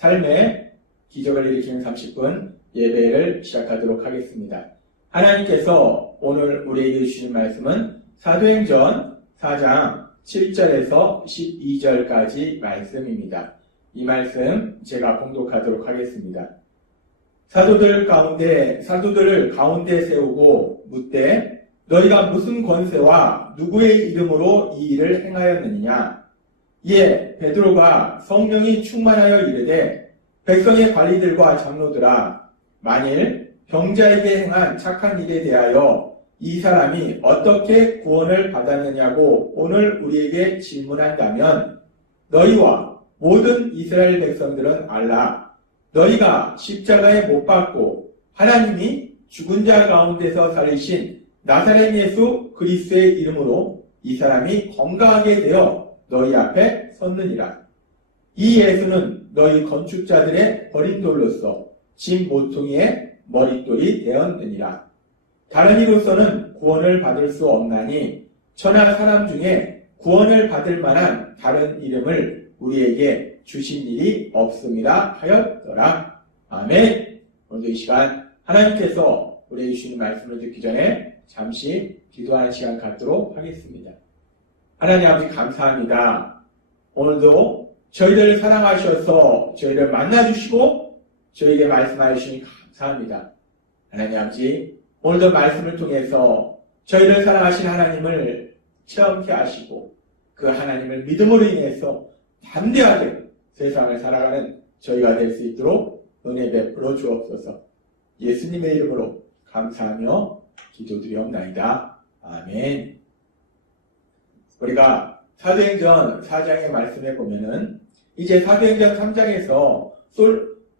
삶의 기적을 일으키는 30분 예배를 시작하도록 하겠습니다. 하나님께서 오늘 우리에게 주신 말씀은 사도행전 4장 7절에서 12절까지 말씀입니다. 이 말씀 제가 봉독하도록 하겠습니다. 사도들을 가운데 세우고 묻되 너희가 무슨 권세와 누구의 이름으로 이 일을 행하였느냐? 이에 베드로가 성령이 충만하여 이르되 백성의 관리들과 장로들아 만일 병자에게 행한 착한 일에 대하여 이 사람이 어떻게 구원을 받았느냐고 오늘 우리에게 질문한다면 너희와 모든 이스라엘 백성들은 알라. 너희가 십자가에 못 박고 하나님이 죽은 자 가운데서 살리신 나사렛 예수 그리스도의 이름으로 이 사람이 건강하게 되어 너희 앞에 섰느니라. 이 예수는 너희 건축자들의 버린 돌로서 짐 모퉁이의 머릿돌이 되었느니라. 다른 이로서는 구원을 받을 수 없나니 천하 사람 중에 구원을 받을 만한 다른 이름을 우리에게 주신 일이 없음이라 하였더라. 아멘. 오늘도 이 시간 하나님께서 우리에게 주시는 말씀을 듣기 전에 잠시 기도하는 시간 갖도록 하겠습니다. 하나님 아버지 감사합니다. 오늘도 저희들을 사랑하셔서 저희를 만나주시고 저희에게 말씀하여 주시니 감사합니다. 하나님 아버지 오늘도 말씀을 통해서 저희를 사랑하신 하나님을 체험케 하시고 그 하나님을 믿음으로 인해서 담대하게 세상을 살아가는 저희가 될 수 있도록 은혜 베풀어 주옵소서. 예수님의 이름으로 감사하며 기도드리옵나이다. 아멘. 우리가 사도행전 4장의 말씀에 보면은 이제 사도행전 3장에서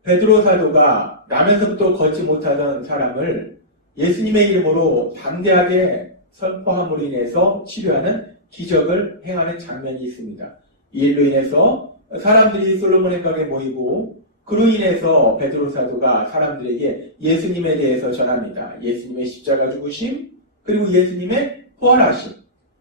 베드로 사도가 나면서부터 걷지 못하던 사람을 예수님의 이름으로 담대하게 선포함으로 인해서 치료하는 기적을 행하는 장면이 있습니다. 이 일로 인해서 사람들이 솔로몬의 벽에 모이고 그로 인해서 베드로 사도가 사람들에게 예수님에 대해서 전합니다. 예수님의 십자가 죽으심 그리고 예수님의 부활하심.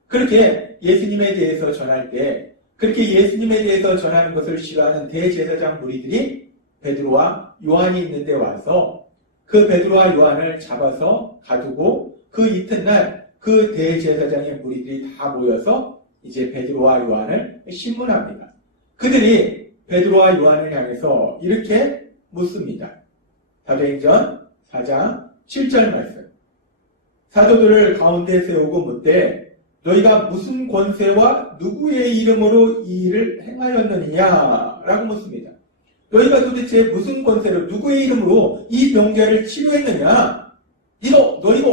그렇게 예수님에 대해서 전할 때 그렇게 예수님에 대해서 전하는 것을 싫어하는 대제사장 무리들이 베드로와 요한이 있는 데 와서 그 베드로와 요한을 잡아서 가두고 그 이튿날 그 대제사장의 무리들이 다 모여서 이제 베드로와 요한을 신문합니다. 그들이 베드로와 요한을 향해서 이렇게 묻습니다. 사도행전 4장 7절 말씀. 사도들을 가운데 세우고 묻되 너희가 무슨 권세와 누구의 이름으로 이 일을 행하였느냐? 라고 묻습니다. 너희가 도대체 무슨 권세로 누구의 이름으로 이 병자를 치료했느냐? 너희가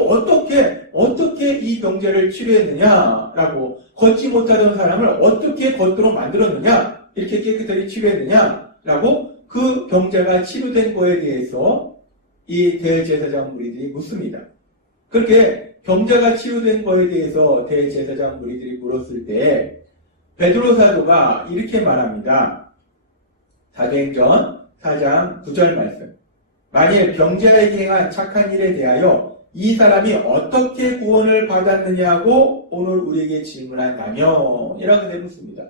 어떻게 이 병자를 치료했느냐? 라고 걷지 못하던 사람을 어떻게 걷도록 만들었느냐? 이렇게 깨끗하게 치료했느냐? 라고 그 병자가 치료된 거에 대해서 이 대제사장 무리들이 묻습니다. 그렇게 병자가 치료된 거에 대해서 대제사장 무리들이 물었을 때 베드로 사도가 이렇게 말합니다. 사도행전 4장 9절 말씀. 만일 병자에게 행한 착한 일에 대하여 이 사람이 어떻게 구원을 받았느냐고 오늘 우리에게 질문한다면 이라고 묻습니다.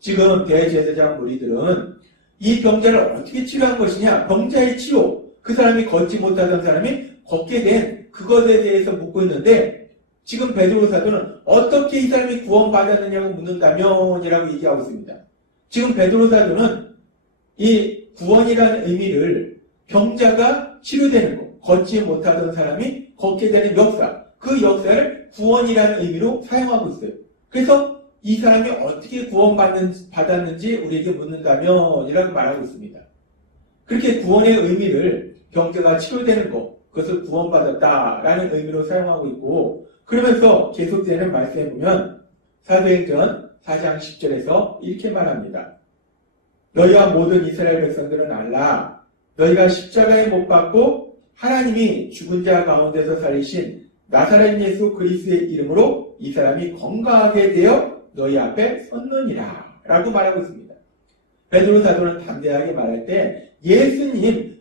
지금 대제사장 무리들은 이 병자를 어떻게 치료한 것이냐? 병자의 치료. 그 사람이 걷지 못하던 사람이 걷게 된 그것에 대해서 묻고 있는데 지금 베드로 사도는 어떻게 이 사람이 구원받았느냐고 묻는다면 이라고 얘기하고 있습니다. 지금 베드로 사도는 이 구원이라는 의미를 병자가 치료되는 것, 걷지 못하던 사람이 걷게 되는 역사, 그 역사를 구원이라는 의미로 사용하고 있어요. 그래서 이 사람이 어떻게 구원받았는지 우리에게 묻는다면 이라고 말하고 있습니다. 그렇게 구원의 의미를 병자가 치료되는 것, 그것을 구원받았다라는 의미로 사용하고 있고 그러면서 계속되는 말씀에 보면 사도행전 4장 10절에서 이렇게 말합니다. 너희와 모든 이스라엘 백성들은 알라. 너희가 십자가에 못 박고 하나님이 죽은 자 가운데서 살리신 나사렛 예수 그리스도의 이름으로 이 사람이 건강하게 되어 너희 앞에 섰느니라 라고 말하고 있습니다. 베드로 사도는 담대하게 말할 때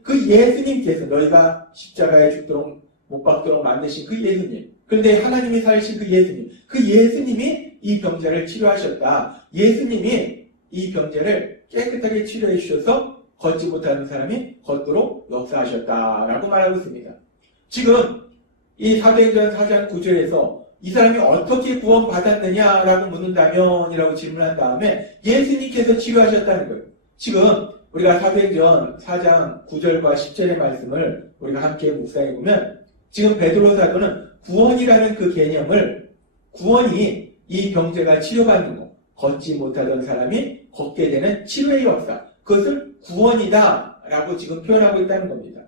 그 예수님께서 너희가 십자가에 죽도록 못 박도록 만드신 그 예수님, 그런데 하나님이 살리신 그 예수님이 이 병자를 치료하셨다. 예수님이 이 병자를 깨끗하게 치료해 주셔서 걷지 못하는 사람이 걷도록 역사하셨다라고 말하고 있습니다. 지금 이 사도행전 4장 9절에서 이 사람이 어떻게 구원받았느냐라고 묻는다면 이라고 질문한 다음에 예수님께서 치료하셨다는 거예요. 지금 우리가 사도행전 4장 9절과 10절의 말씀을 우리가 함께 묵상해 보면 지금 베드로 사도는 구원이라는 그 개념을 구원이 이 병자가 치료받는 것, 걷지 못하던 사람이 걷게 되는 치료의 역사, 그것을 구원이다 라고 지금 표현하고 있다는 겁니다.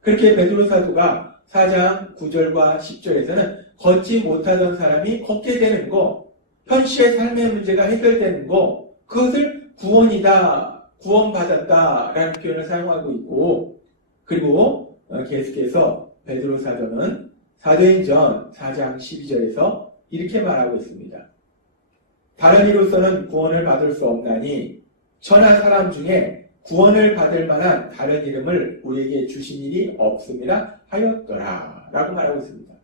그렇게 베드로 사도가 4장 9절과 10절에서는 걷지 못하던 사람이 걷게 되는 거, 현실의 삶의 문제가 해결되는 거, 그것을 구원이다, 구원받았다 라는 표현을 사용하고 있고, 그리고 계속해서 베드로 사도는 사도행전 4장 12절에서 이렇게 말하고 있습니다. 다른 이로서는 구원을 받을 수 없나니 천하 사람 중에 구원을 받을 만한 다른 이름을 우리에게 주신 일이 없음이라 하였더라 라고 말하고 있습니다.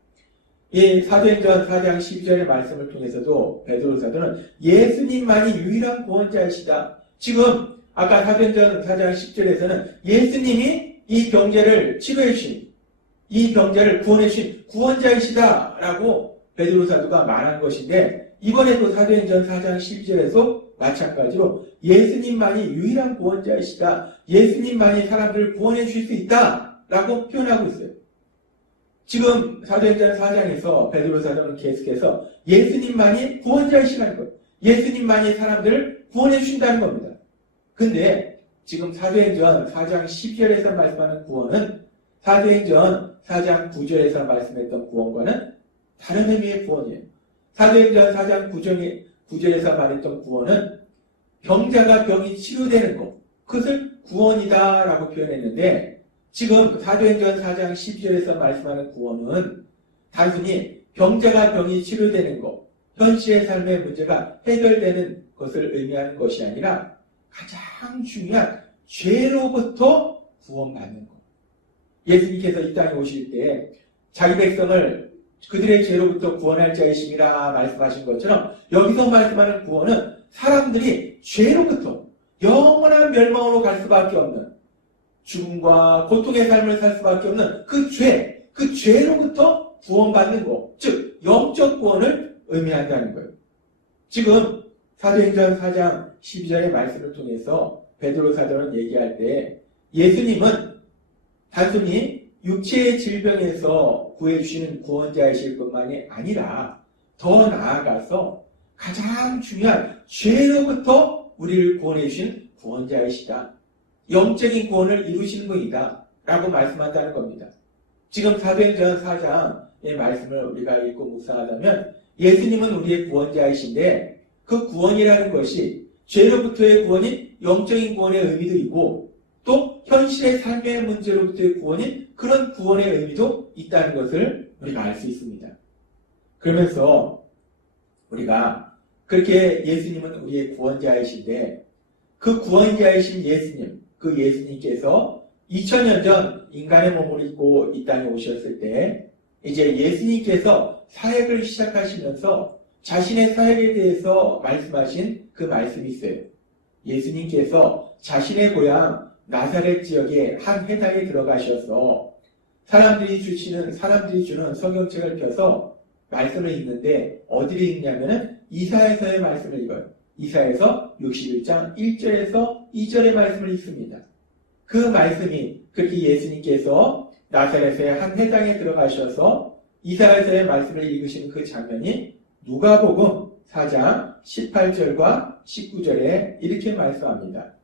이 사도행전 4장 12절의 말씀을 통해서도 베드로 사도는 예수님만이 유일한 구원자이시다. 지금 아까 사도행전 4장 10절에서는 예수님이 이 병자를 치료해 주신, 이 병자를 구원해 주신 구원자이시다 라고 베드로 사도가 말한 것인데, 이번에도 사도행전 4장 12절에서 마찬가지로 예수님만이 유일한 구원자이시다, 예수님만이 사람들을 구원해 주실 수 있다 라고 표현하고 있어요. 지금 사도행전 4장에서 베드로 사도는 계속해서 예수님만이 구원자이시라는 거예요. 예수님만이 사람들을 구원해 주신다는 겁니다. 근데 지금 사도행전 4장 12절에서 말씀하는 구원은 사도행전 4장 9절에서 말씀했던 구원과는 다른 의미의 구원이에요. 사도행전 4장 9절에서 말했던 구원은 병자가 병이 치료되는 것, 그것을 구원이다 라고 표현했는데, 지금 사도행전 4장 12절에서 말씀하는 구원은 단순히 병자가 병이 치료되는 것, 현실의 삶의 문제가 해결되는 것을 의미하는 것이 아니라 가장 중요한 죄로부터 구원받는 것. 예수님께서 이 땅에 오실 때 자기 백성을 그들의 죄로부터 구원할 자이심이라 말씀하신 것처럼 여기서 말씀하는 구원은 사람들이 죄로부터 영원한 멸망으로 갈 수밖에 없는, 죽음과 고통의 삶을 살 수밖에 없는 그 죄로부터 구원받는 것, 즉 영적 구원을 의미한다는 거예요. 지금 사도행전 4장 12절의 말씀을 통해서 베드로 사도는 얘기할 때 예수님은 단순히 육체의 질병에서 구해주시는 구원자이실 뿐만이 아니라 더 나아가서 가장 중요한 죄로부터 우리를 구원해 주신 구원자이시다, 영적인 구원을 이루시는 분이다 라고 말씀한다는 겁니다. 지금 사도행전 4장의 말씀을 우리가 읽고 묵상하자면 예수님은 우리의 구원자이신데 그 구원이라는 것이 죄로부터의 구원인 영적인 구원의 의미도 있고 또 현실의 삶의 문제로부터의 구원인 그런 구원의 의미도 있다는 것을 우리가 알 수 있습니다. 그러면서 우리가 그렇게 예수님은 우리의 구원자이신데 그 구원자이신 예수님, 그 예수님께서 2000년 전 인간의 몸을 입고 이 땅에 오셨을 때 이제 예수님께서 사역을 시작하시면서 자신의 사역에 대해서 말씀하신 그 말씀이 있어요. 예수님께서 자신의 고향 나사렛 지역의 한 회당에 들어가셔서 사람들이 주는 성경책을 펴서 말씀을 읽는데 어디를 읽냐면은 이사야서의 말씀을 읽어요. 이사야서 61장 1절에서 2절의 말씀을 읽습니다. 그 말씀이 그렇게 예수님께서 나사렛의 한 회당에 들어가셔서 이사야서의 말씀을 읽으신 그 장면이 누가복음 4장 18절과 19절에 이렇게 말씀합니다.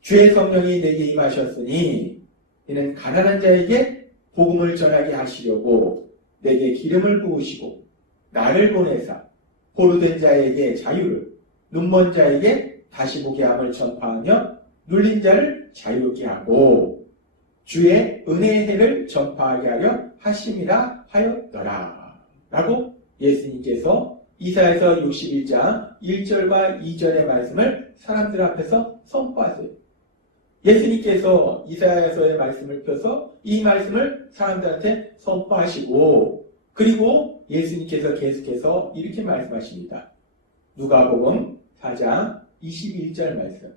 주의 성령이 내게 임하셨으니 이는 가난한 자에게 복음을 전하게 하시려고 내게 기름을 부으시고 나를 보내사 포로된 자에게 자유를, 눈먼 자에게 다시 보게 함을 전파하며 눌린 자를 자유롭게 하고 주의 은혜의 해를 전파하게 하려 하심이라 하였더라 라고 예수님께서 이사야서 61장 1절과 2절의 말씀을 사람들 앞에서 선포하세요. 예수님께서 이사야서의 말씀을 펴서 이 말씀을 사람들한테 선포하시고 그리고 예수님께서 계속해서 이렇게 말씀하십니다. 누가복음 4장 21절 말씀.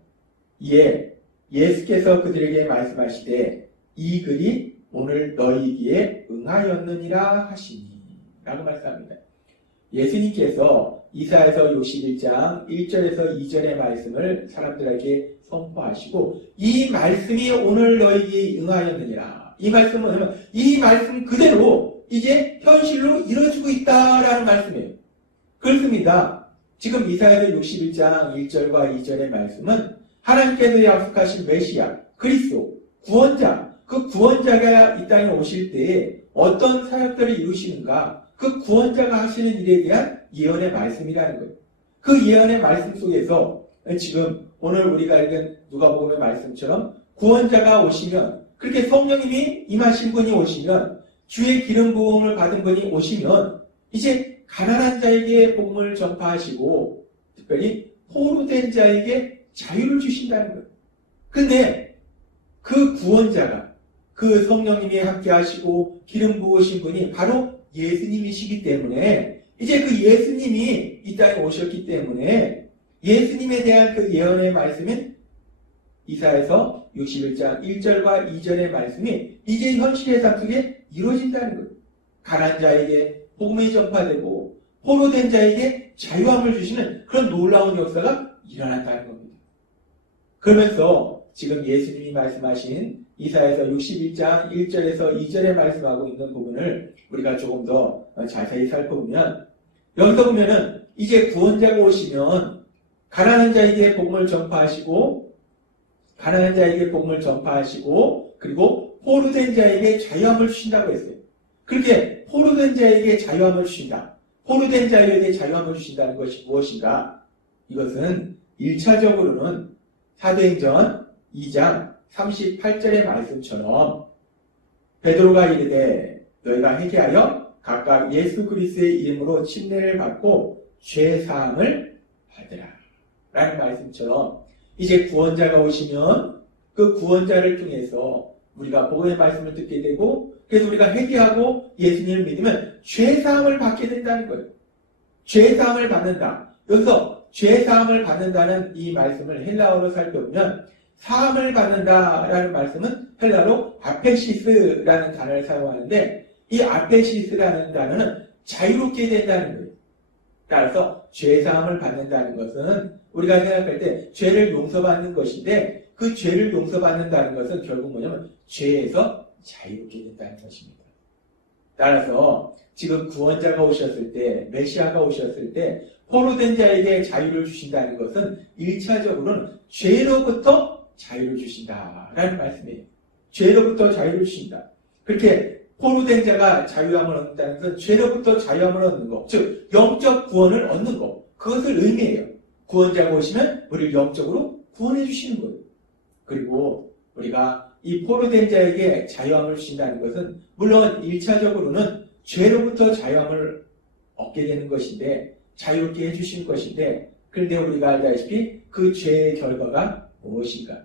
이에 예수께서 그들에게 말씀하시되 이 글이 오늘 너희에게 응하였느니라 하시니 라고 말씀합니다. 예수님께서 이사야서 61장 1절에서 2절의 말씀을 사람들에게 선포하시고 이 말씀이 오늘 너희에게 응하였느니라. 이 말씀은 뭐냐면 이 말씀 그대로 이제 현실로 이루어지고 있다라는 말씀이에요. 그렇습니다. 지금 이사야서 61장 1절과 2절의 말씀은 하나님께서 약속하신 메시아, 그리스도, 구원자, 그 구원자가 이 땅에 오실 때에 어떤 사역들을 이루시는가, 그 구원자가 하시는 일에 대한 예언의 말씀이라는 거예요. 그 예언의 말씀 속에서 지금 오늘 우리가 읽은 누가복음의 말씀처럼 구원자가 오시면, 그렇게 성령님이 임하신 분이 오시면, 주의 기름 부음을 받은 분이 오시면 이제 가난한 자에게 복음을 전파하시고 특별히 포로된 자에게 자유를 주신다는 거예요. 근데 그 구원자가, 그 성령님이 함께 하시고 기름 부으신 분이 바로 예수님이시기 때문에 이제 그 예수님이 이 땅에 오셨기 때문에 예수님에 대한 그 예언의 말씀인 이사야서 61장 1절과 2절의 말씀이 이제 현실의 삶 속에 이루어진다는 거예요. 가난한 자에게 복음이 전파되고 포로된 자에게 자유함을 주시는 그런 놀라운 역사가 일어난다는 겁니다. 그러면서 지금 예수님이 말씀하신 이사야서 61장 1절에서 2절에 말씀하고 있는 부분을 우리가 조금 더 자세히 살펴보면 여기서 보면은 이제 구원자가 오시면 가난한 자에게 복음을 전파하시고 그리고 포로된 자에게 자유함을 주신다고 했어요. 그렇게 포로된 자에게 자유함을 주신다. 포로된 자에게 자유함을 주신다는 것이 무엇인가? 이것은 1차적으로는 사도행전 2장 38절의 말씀처럼 베드로가 이르되 너희가 회개하여 각각 예수 그리스도의 이름으로 침례를 받고 죄 사함을 받으라 라는 말씀처럼 이제 구원자가 오시면 그 구원자를 통해서 우리가 복음의 말씀을 듣게 되고 그래서 우리가 회개하고 예수님을 믿으면 죄사함을 받게 된다는 거예요. 죄사함을 받는다. 여기서 죄사함을 받는다는 이 말씀을 헬라어로 살펴보면 사함을 받는다라는 말씀은 헬라어로 아페시스라는 단어를 사용하는데 이 아페시스라는 단어는 자유롭게 된다는 거예요. 따라서 죄사함을 받는다는 것은 우리가 생각할 때 죄를 용서받는 것인데 그 죄를 용서받는다는 것은 결국 뭐냐면 죄에서 자유롭게 된다는 것입니다. 따라서 지금 구원자가 오셨을 때, 메시아가 오셨을 때 포로된 자에게 자유를 주신다는 것은 1차적으로는 죄로부터 자유를 주신다라는 말씀이에요. 죄로부터 자유를 주신다. 그렇게 포로된 자가 자유함을 얻는다는 것은 죄로부터 자유함을 얻는 것, 즉 영적 구원을 얻는 것, 그것을 의미해요. 구원자가 오시면 우리를 영적으로 구원해 주시는 거예요. 그리고 우리가 이 포로된 자에게 자유함을 주신다는 것은 물론 1차적으로는 죄로부터 자유함을 얻게 되는 것인데 자유롭게 해주시는 것인데 그런데 우리가 알다시피 그 죄의 결과가 무엇인가?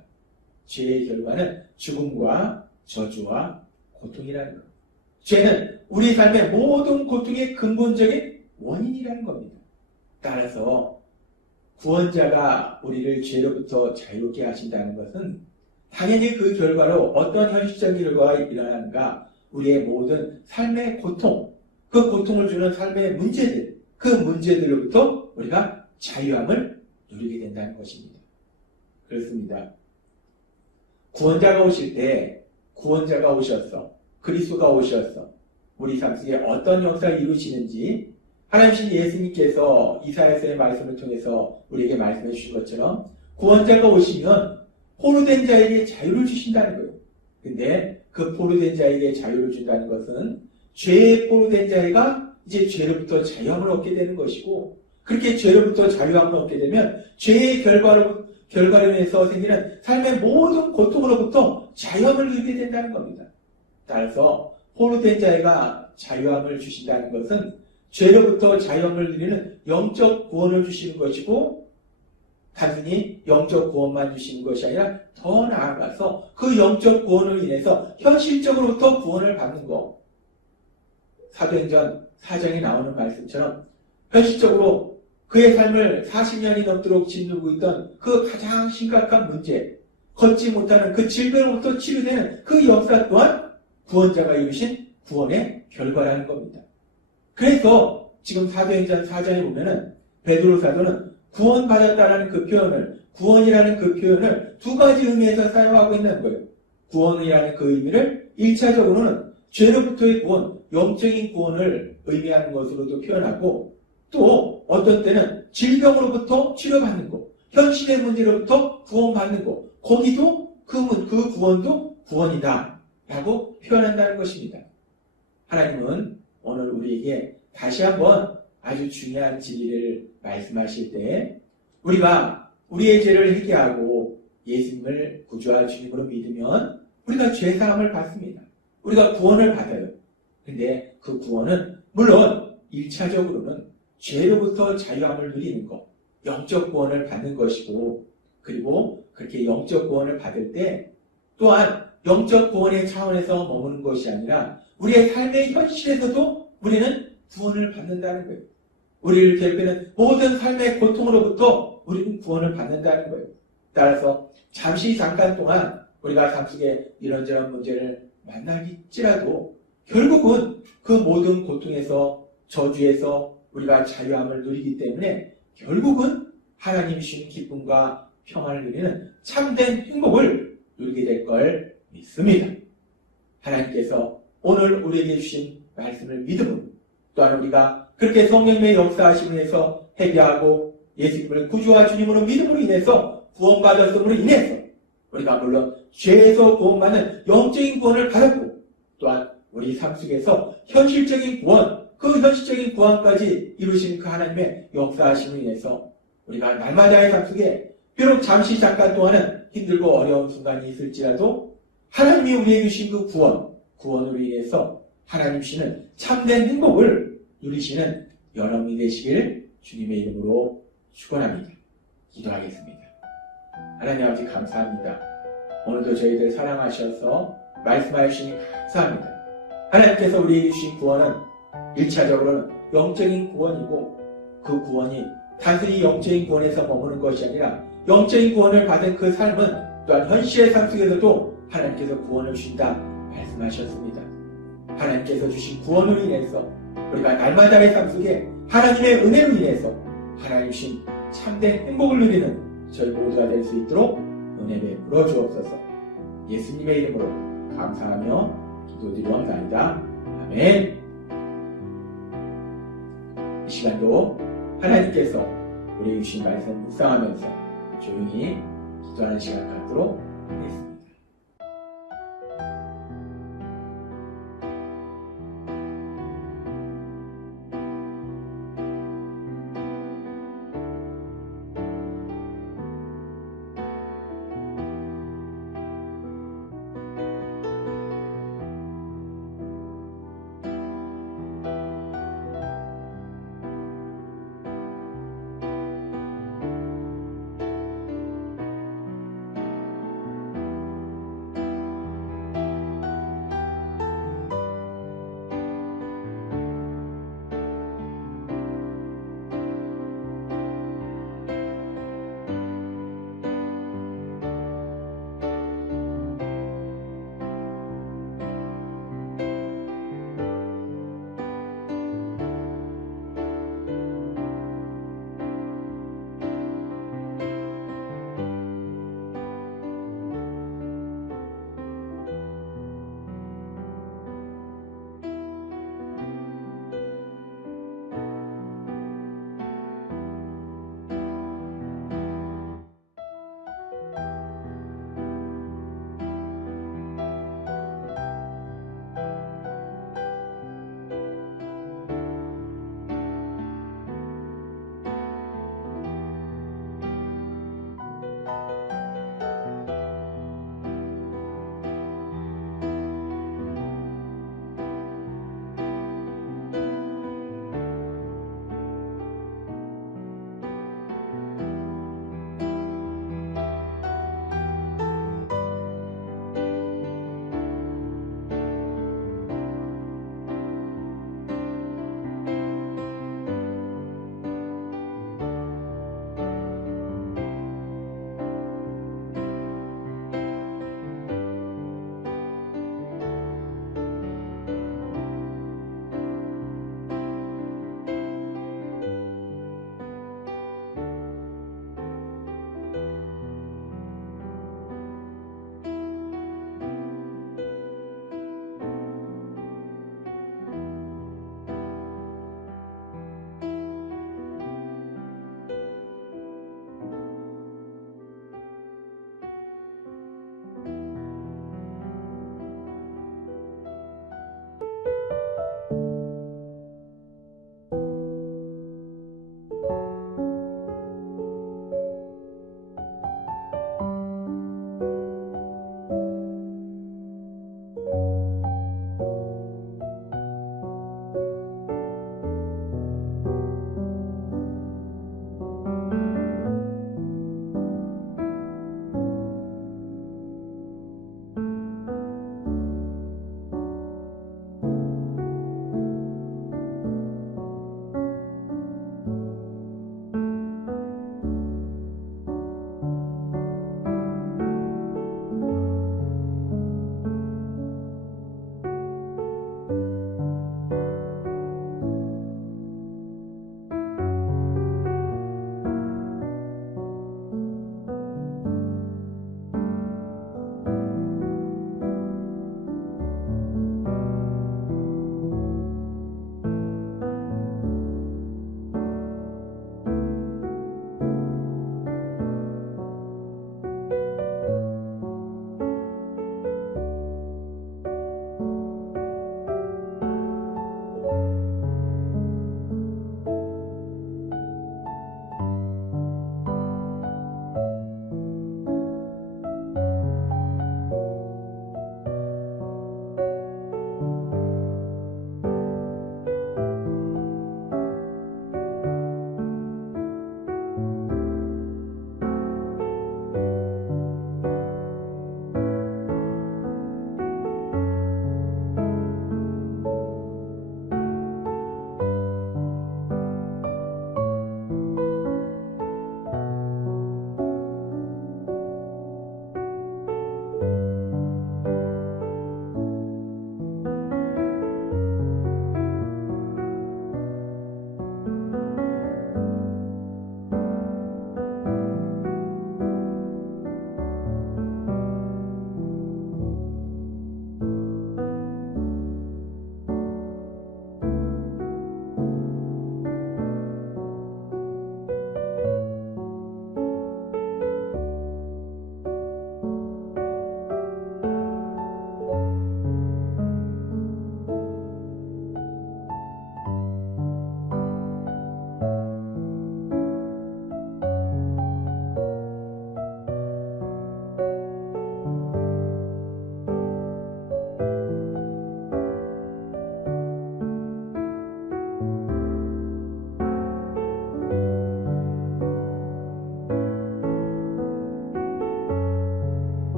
죄의 결과는 죽음과 저주와 고통이라는 것. 죄는 우리 삶의 모든 고통의 근본적인 원인이라는 겁니다. 따라서 구원자가 우리를 죄로부터 자유롭게 하신다는 것은 당연히 그 결과로 어떤 현실적인 결과가 일어나는가? 우리의 모든 삶의 고통, 그 고통을 주는 삶의 문제들, 그 문제들로부터 우리가 자유함을 누리게 된다는 것입니다. 그렇습니다. 구원자가 오실 때 구원자가 오셨어. 그리스도가 오셨어. 우리 삶 속에 어떤 역사를 이루시는지 하나님신 예수님께서 이사야서의 말씀을 통해서 우리에게 말씀해 주신 것처럼 구원자가 오시면 포로된 자에게 자유를 주신다는 거예요. 근데 그 포로된 자에게 자유를 준다는 것은 죄의 포로된 자가 이제 죄로부터 자유함을 얻게 되는 것이고 그렇게 죄로부터 자유함을 얻게 되면 죄의 결과로 인해서 생기는 삶의 모든 고통으로부터 자유함을 누리게 된다는 겁니다. 따라서 포로된 자가 자유함을 주신다는 것은 죄로부터 자유함을 누리는 영적 구원을 주시는 것이고 단순히 영적 구원만 주시는 것이 아니라 더 나아가서 그 영적 구원을 인해서 현실적으로부터 구원을 받는 것. 사도행전 4장에 나오는 말씀처럼 현실적으로 그의 삶을 40년이 넘도록 짓누르고 있던 그 가장 심각한 문제, 걷지 못하는 그 질병으로부터 치료되는 그 역사 또한 구원자가 이루신 구원의 결과라는 겁니다. 그래서 지금 사도행전 4장에 보면은 베드로 사도는 구원받았다라는 그 표현을, 구원이라는 그 표현을 두 가지 의미에서 사용하고 있는 거예요. 구원이라는 그 의미를 1차적으로는 죄로부터의 구원, 영적인 구원을 의미하는 것으로도 표현하고, 또 어떤 때는 질병으로부터 치료받는 것, 현실의 문제로부터 구원받는 것, 거기도 그 구원도 구원이다 라고 표현한다는 것입니다. 하나님은 오늘 우리에게 다시 한번 아주 중요한 진리를 말씀하실 때, 우리가 우리의 죄를 회개하고 예수님을 구주와 주님으로 믿으면 우리가 죄사함을 받습니다. 우리가 구원을 받아요. 근데 그 구원은 물론 1차적으로는 죄로부터 자유함을 누리는 것, 영적 구원을 받는 것이고, 그리고 그렇게 영적 구원을 받을 때 또한 영적 구원의 차원에서 머무는 것이 아니라 우리의 삶의 현실에서도 우리는 구원을 받는다는 거예요. 우리를 괴롭히는 모든 삶의 고통으로부터 우리는 구원을 받는다는 거예요. 따라서 잠깐 동안 우리가 삶 속에 이런저런 문제를 만나겠지라도 결국은 그 모든 고통에서, 저주에서 우리가 자유함을 누리기 때문에 결국은 하나님이 주신 기쁨과 평안을 누리는 참된 행복을 누리게 될 걸 믿습니다. 하나님께서 오늘 우리에게 주신 말씀을 믿음으로, 또한 우리가 그렇게 성령의 역사하심을 해서 회개하고 예수님을 구주와 주님으로 믿음으로 인해서 구원받았음으로 인해서 우리가 물론 죄에서 구원받는 영적인 구원을 받았고, 또한 우리 삶 속에서 현실적인 구원, 그 현실적인 구원까지 이루신 그 하나님의 역사하심을 인해서 우리가 날마다의 삶 속에 비록 잠깐 동안은 힘들고 어려운 순간이 있을지라도 하나님이 우리에게 주신 그 구원으로 인해서 하나님 주시는 참된 행복을 누리시는 여러분이 되시길 주님의 이름으로 축원합니다. 기도하겠습니다. 하나님 아버지 감사합니다. 오늘도 저희들 사랑하셔서 말씀하여 주시니 감사합니다. 하나님께서 우리에게 주신 구원은 1차적으로는 영적인 구원이고, 그 구원이 단순히 영적인 구원에서 머무는 것이 아니라 영적인 구원을 받은 그 삶은 또한 현실의 삶 속에서도 하나님께서 구원을 주신다 말씀하셨습니다. 하나님께서 주신 구원으로 인해서 우리가 날마다의 삶 속에 하나님의 은혜로 인해서 하나님 주신 참된 행복을 누리는 저희 모두가 될 수 있도록 은혜 베풀어 주옵소서. 예수님의 이름으로 감사하며 기도드리옵나이다. 아멘. 이 시간도 하나님께서 우리에게 주신 말씀 묵상하면서 조용히 기도하는 시간 갖도록 하겠습니다.